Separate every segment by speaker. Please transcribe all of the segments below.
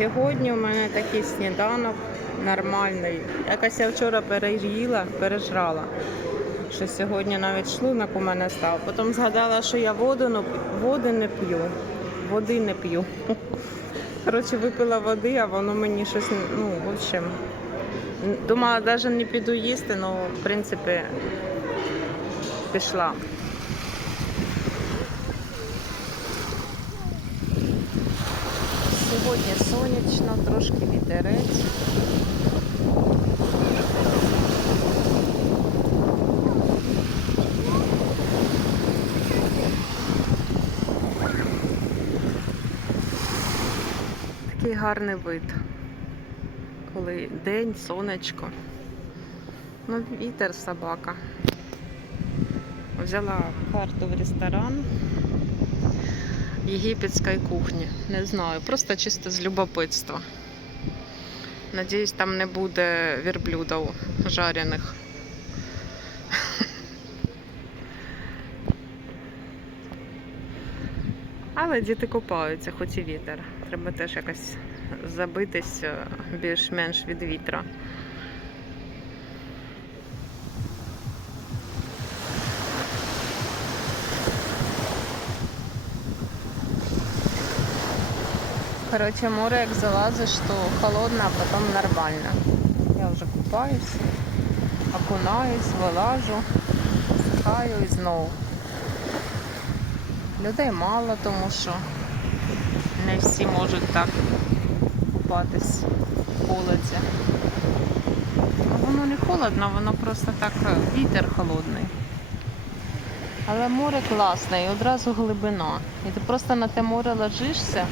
Speaker 1: Сьогодні у мене такий сніданок нормальний. Якось я вчора переїла, пережрала. Що сьогодні навіть шлунок у мене став. Потім згадала, що я воду, води не п'ю. Води не п'ю. Коротше, випила води, а воно мені щось, ну, в общем. Думала, навіть не піду їсти, але в принципі пішла. Сьогодні сонячно, трошки вітерець. Такий гарний вид. Коли день, сонечко. Ну, вітер, собака. Взяла карту в ресторан єгипетської кухні. Не знаю, просто чисто з любопитства. Надіюсь, там не буде верблюдів жарених. Але діти купаються, хоч і вітер. Треба теж якось забитись е, більш-менш від вітра. Короче, море як залазиш, то холодно, а потім нормально. Я вже купаюсь, окунаюсь, вилажу, сихаю і знову. Людей мало, тому що не всі можуть так купатись в холоді. Воно не холодно, воно просто так е, вітер холодний. Але море класне і одразу глибина. І ти просто на те море ложишся.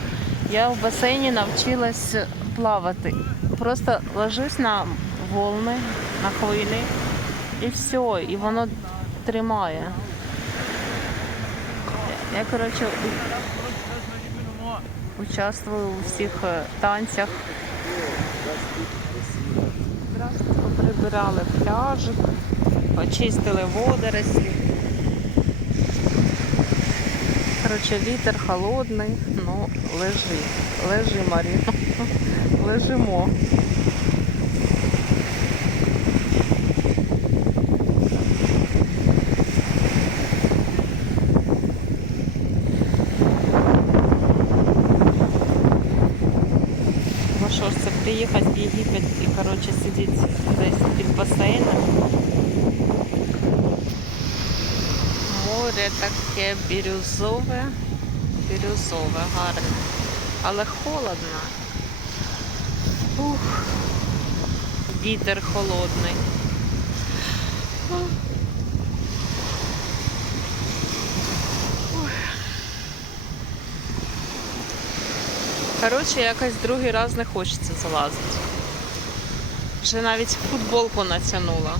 Speaker 1: Я в басейні навчилась плавати. Просто ложусь на волни, на хвилі і все, і воно тримає. Я, коротше, участвую у всіх е, танцях. Поприбирали пляжик, почистили водорослі. Коротше, вітер холодний, ну лежи. Лежи, Маріна. Лежимо. Ну що ж, це приїхати в Єгипет і коротше сидіти десь під басейном. Таке бірюзове, бірюзове, гарне, але холодно. Ух, вітер холодний. Коротше, якось другий раз не хочеться залазити. Вже навіть футболку натягнула.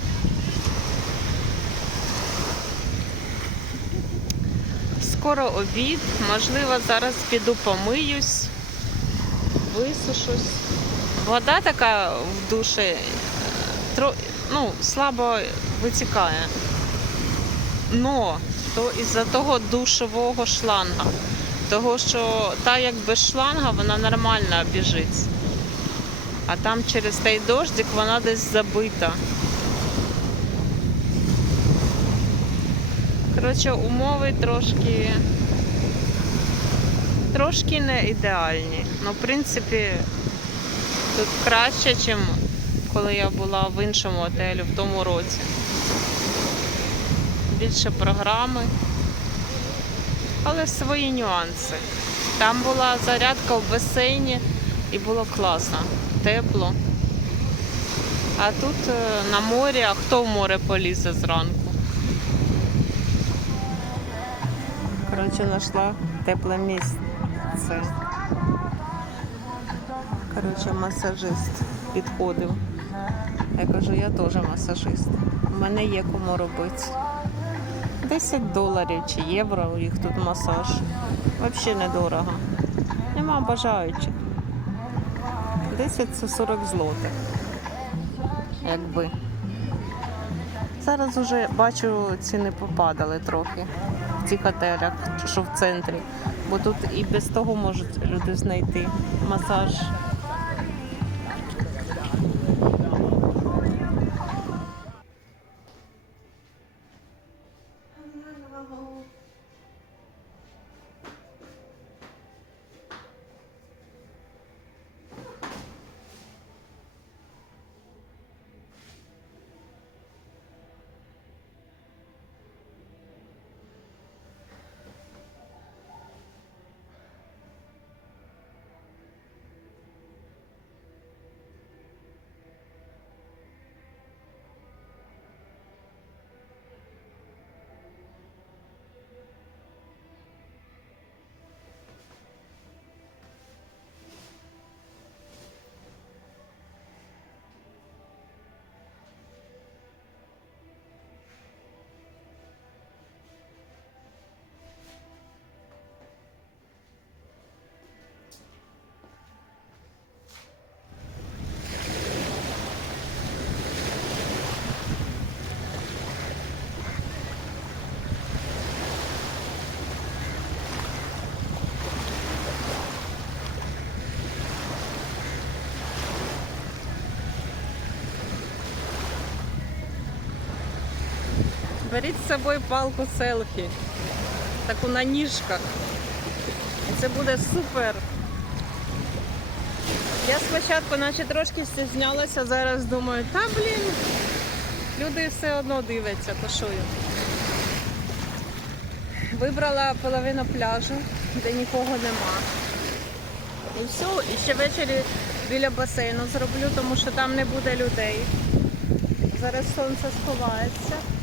Speaker 1: Скоро обід, можливо, зараз піду помиюсь, висушусь. Вода така в душі е, ну, слабо витікає. Но то із-за того душового шланга. Того, що та як без шланга вона нормально біжить. А там через той дождик вона десь забита. Коротше, умови трошки трошки не ідеальні. Ну, в принципі, тут краще, ніж коли я була в іншому отелі в тому році. Більше програми, але свої нюанси. Там була зарядка в басейні і було класно, тепло. А тут е, на морі, а хто в море полізе зранку? Коротше, знайшла тепле місце. Коротше, масажист підходив. Я кажу, я теж масажист. У мене є кому робити. 10 доларів чи євро у їх тут масаж. Взагалі недорого. Нема бажаючих. 10 це 40 злотих. Якби. Зараз уже бачу, ціни попадали трохи ці готелях, що в центрі, бо тут і без того можуть люди знайти масаж. Беріть з собою палку селфі. Таку на ніжках. І це буде супер. Я спочатку наче трошки стізнялася, зараз думаю, та блін, люди все одно дивляться, то що я. Вибрала половину пляжу, де нікого нема. І все, і ще ввечері біля басейну зроблю, тому що там не буде людей. Зараз сонце сховається.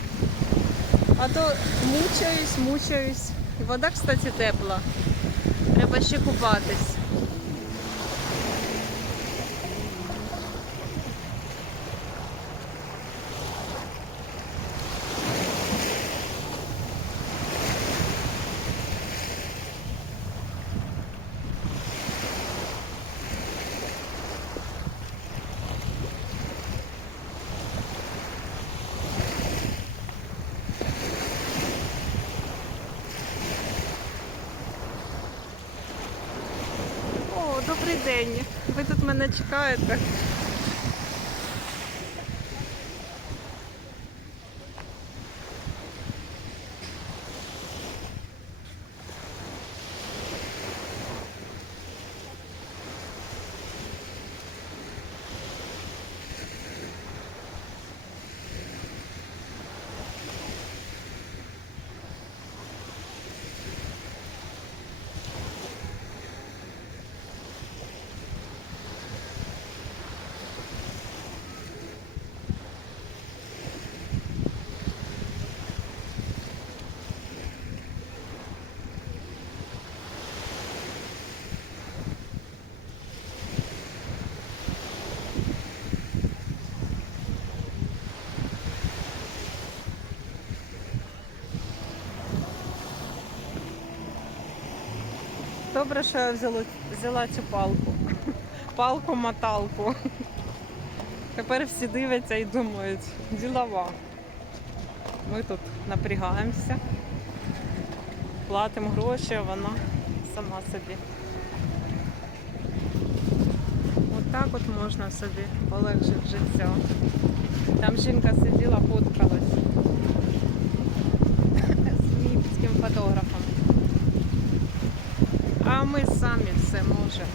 Speaker 1: А то мучаюсь, мучаюсь. Вода, кстати, тепла. Треба ще купатись. чекаєте. Добре, що я взяла, взяла цю палку. Палку-моталку. Тепер всі дивляться і думають, ділова. Ми тут напрягаємося, платимо гроші, а вона сама собі. Отак от можна собі полегшити життя. Там жінка сиділа, фоткалась з єгипетським фотографом. А ми самі все можемо.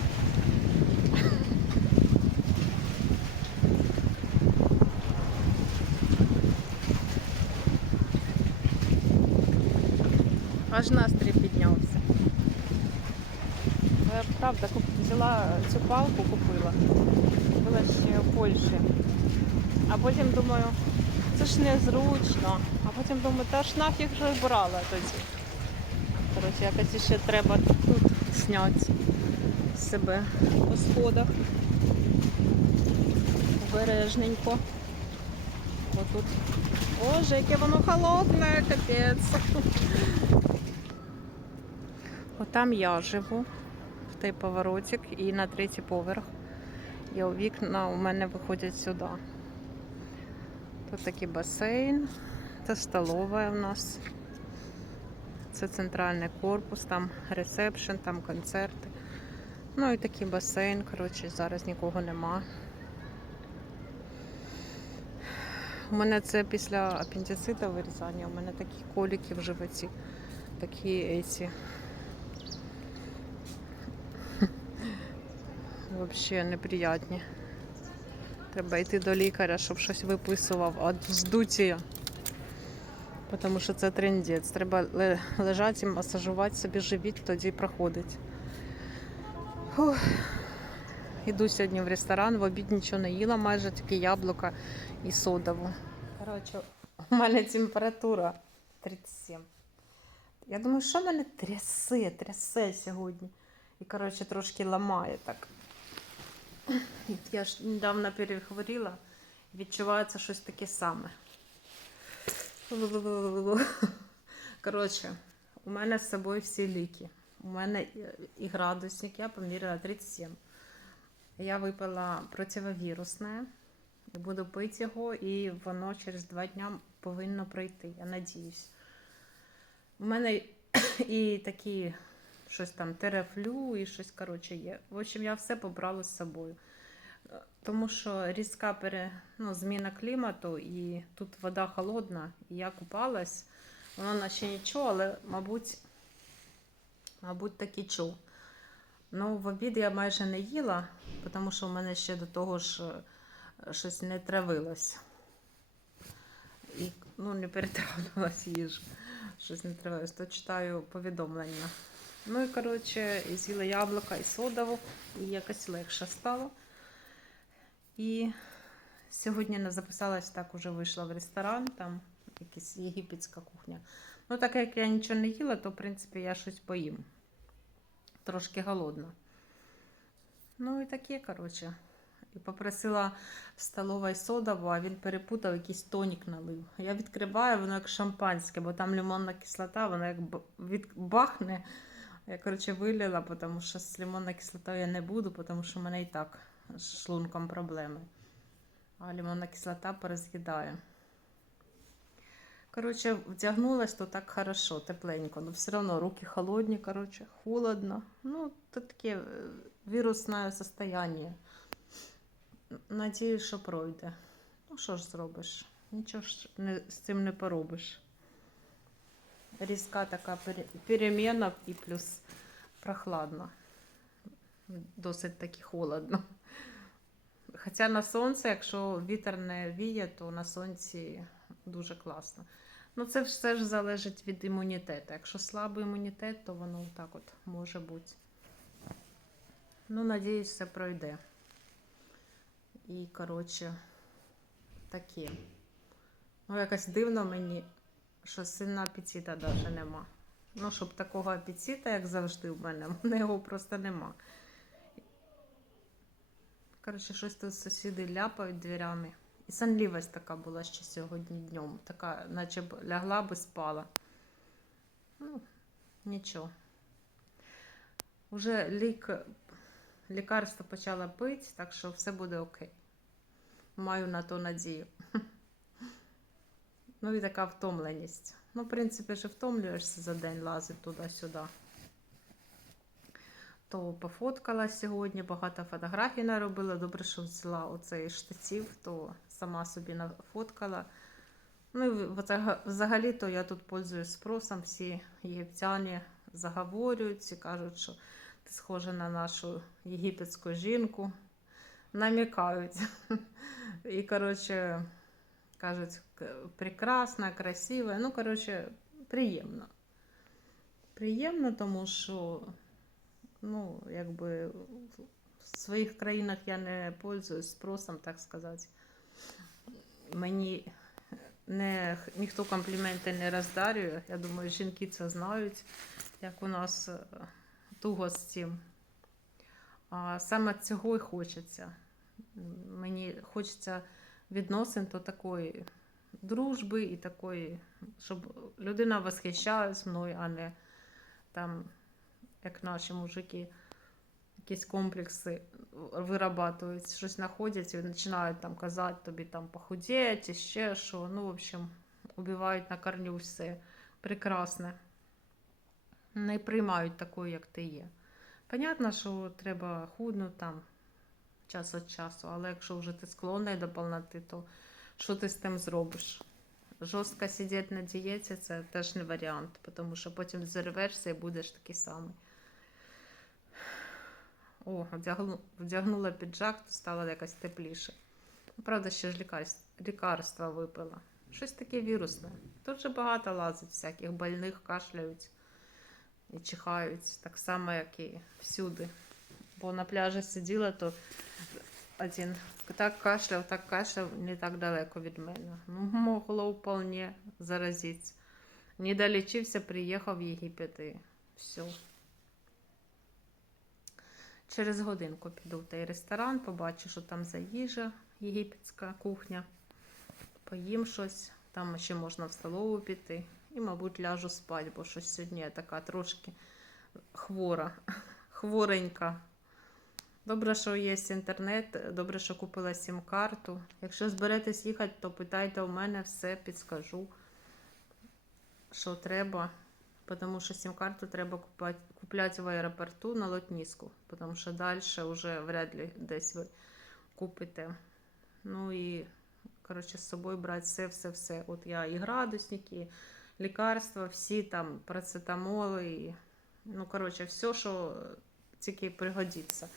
Speaker 1: Аж настрій піднявся. Я правда взяла цю палку, купила. Була ще в Польщі. А потім думаю, це ж незручно. А потім думаю, та ж нафіг вже брала тоді. Коротше, якось ще треба тут зняти себе по сходах. Обережненько. Отут. Боже, яке воно холодне, капець. Отам я живу, в той поворотик і на третій поверх. І у вікна у мене виходять сюди. Тут такий басейн, це столова у нас. Це центральний корпус, там ресепшн, там концерти. Ну і такий басейн, коротше, зараз нікого нема. У мене це після апендицита вирізання, у мене такі коліки в животі, такі еці. Взагалі неприятні. Треба йти до лікаря, щоб щось виписував, а здуті. Тому що це трендець. Треба лежати масажувати собі живіт, тоді проходить. Фух. Іду сьогодні в ресторан, в обід нічого не їла, майже тільки яблука і содову. Коротше, у мене температура 37. Я думаю, що мене трясе, трясе сьогодні. І, коротше, трошки ламає так. Я ж недавно перехворіла, відчувається щось таке саме. Коротше, у мене з собою всі ліки. У мене і градусник, я поміряла 37. Я випила противовірусне. Буду пити його, і воно через два дня повинно пройти. Я надіюсь. У мене і такі щось там терафлю, і щось коротше є. В общем, я все побрала з собою. Тому що різка пере, ну, зміна клімату, і тут вода холодна, і я купалась. Воно наче нічого, але, мабуть, мабуть, таки чув. Ну, в обід я майже не їла, тому що в мене ще до того ж е, щось не травилось. І ну, не перетравлювалась їжа. Щось не травилось, то читаю повідомлення. Ну і коротше, і з'їла яблука і содову, і якось легше стало. І сьогодні не записалась, так уже вийшла в ресторан, там якась єгипетська кухня. Ну, так як я нічого не їла, то в принципі я щось поїм. Трошки голодна. Ну і таке, коротше. І попросила в столовій содову, а він перепутав, якийсь тонік налив. Я відкриваю, воно як шампанське, бо там лимонна кислота, воно як бахне. Я, коротше, вилила, тому що з лимонною кислотою я не буду, тому що в мене і так з шлунком проблеми. А лимонна кислота пороз'їдає. Коротше, вдягнулась, то так хорошо, тепленько. Ну, все одно руки холодні, коротше, холодно. Ну, то таке е, вірусне состояние. Надіюсь, що пройде. Ну, що ж зробиш? Нічого ж не, з цим не поробиш. Різка така пере- переміна і плюс прохладно. Досить таки холодно. Хоча на сонце, якщо вітер не віє, то на сонці дуже класно. Ну, це все ж залежить від імунітету. Якщо слабий імунітет, то воно так от може бути. Ну, надіюсь, все пройде. І, коротше, таке. Ну, якось дивно мені, що сильно апетита навіть нема. Ну, щоб такого апетита, як завжди, в мене, в мене його просто нема. Коротше, щось тут сусіди ляпають дверями. І сонливість така була ще сьогодні днем. Така, наче б лягла би спала. Ну, нічого. Уже лік, лікарство почала пити, так що все буде окей. Маю на то надію. Ну і така втомленість. Ну, в принципі, ж втомлюєшся за день лазить туди-сюди. То пофоткала сьогодні, багато фотографій наробила. Добре, що взяла оцей штатив, то сама собі нафоткала. Ну і взагалі-то я тут пользуюсь спросом. Всі єгиптяни заговорюють і кажуть, що ти схожа на нашу єгипетську жінку. Намікають. І, коротше, кажуть, прекрасна, красива. Ну, коротше, приємно. Приємно, тому що, ну, якби в своїх країнах я не пользуюсь спросом, так сказати. Мені не, ніхто компліменти не роздарює. Я думаю, жінки це знають, як у нас е, туго з цим. А саме цього і хочеться. Мені хочеться відносин до такої дружби і такої, щоб людина восхищалась мною, а не там, як наші мужики, якісь комплекси вирабатують, щось знаходять і починають там казати тобі там і ще що. Ну, в общем, убивають на корню все прекрасне. Не приймають такою, як ти є. Понятно, що треба худнути там час від часу, але якщо вже ти склонний до повноти, то що ти з тим зробиш? Жорстко сидіти на дієті це теж не варіант, тому що потім зірвешся і будеш такий самий. О, вдягну- вдягнула піджак, то стало якось тепліше. Ну, Правда, ще ж лікарств, лікарства випила. Щось таке вірусне. Тут же багато лазить всяких больних, кашляють і чихають, так само, як і всюди. Бо на пляжі сиділа, то один так кашляв, так кашляв, не так далеко від мене. Ну, могло вполне заразитися. Не долічився, приїхав в Єгипет і все. Через годинку піду в той ресторан, побачу, що там за їжа, єгипетська кухня. Поїм щось, там ще можна в столову піти. І, мабуть, ляжу спати, бо щось сьогодні я така трошки хвора, хворенька. Добре, що є інтернет, добре, що купила сім-карту. Якщо зберетесь їхати, то питайте у мене все, підскажу, що треба. Тому що сім-карту треба купати, купляти в аеропорту на лотніску, тому що далі вже вряд ли десь ви купите. Ну і, коротше, з собою брати все-все-все. От я і градусники, лікарства, всі там процетамоли, і, ну, коротше, все, що тільки пригодиться.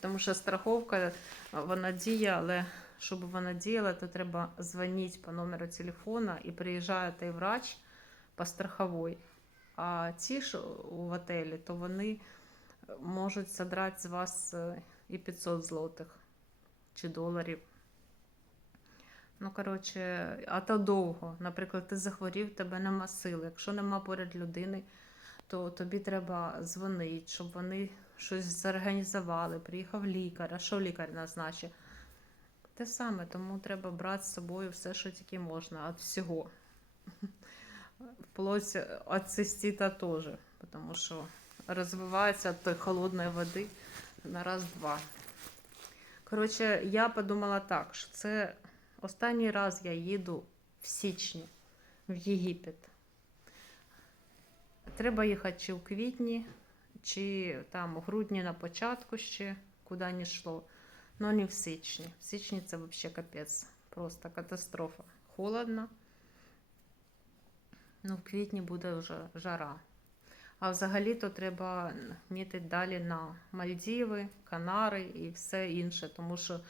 Speaker 1: Тому що страховка, вона діє, але щоб вона діяла, то треба дзвонити по номеру телефона і приїжджає той врач по страховій. А ті ж у готелі, то вони можуть задрати з вас е, і 500 злотих чи доларів. Ну, коротше, а то довго. Наприклад, ти захворів, тебе нема сили. Якщо нема поряд людини, то тобі треба дзвонити, щоб вони щось зорганізували. Приїхав лікар, а що лікар назначить? Те саме, тому треба брати з собою все, що тільки можна, від всього. Вплоть від цистита теж, тому що розвивається від тої холодної води на раз-два. Коротше, я подумала так, що це останній раз я їду в січні в Єгипет. Треба їхати чи у квітні, чи там у грудні на початку ще, куди не йшло. Но не в січні. В січні це взагалі капець. Просто катастрофа. Холодно. Ну, в квітні буде вже жара. А взагалі-то треба мітити далі на Мальдіви, Канари і все інше, тому що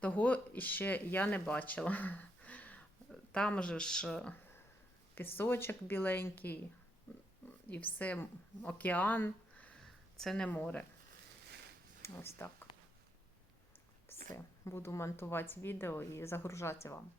Speaker 1: того ще я не бачила. Там же ж е, пісочок біленький і все, океан, це не море. Ось так. Все, буду монтувати відео і загружати вам.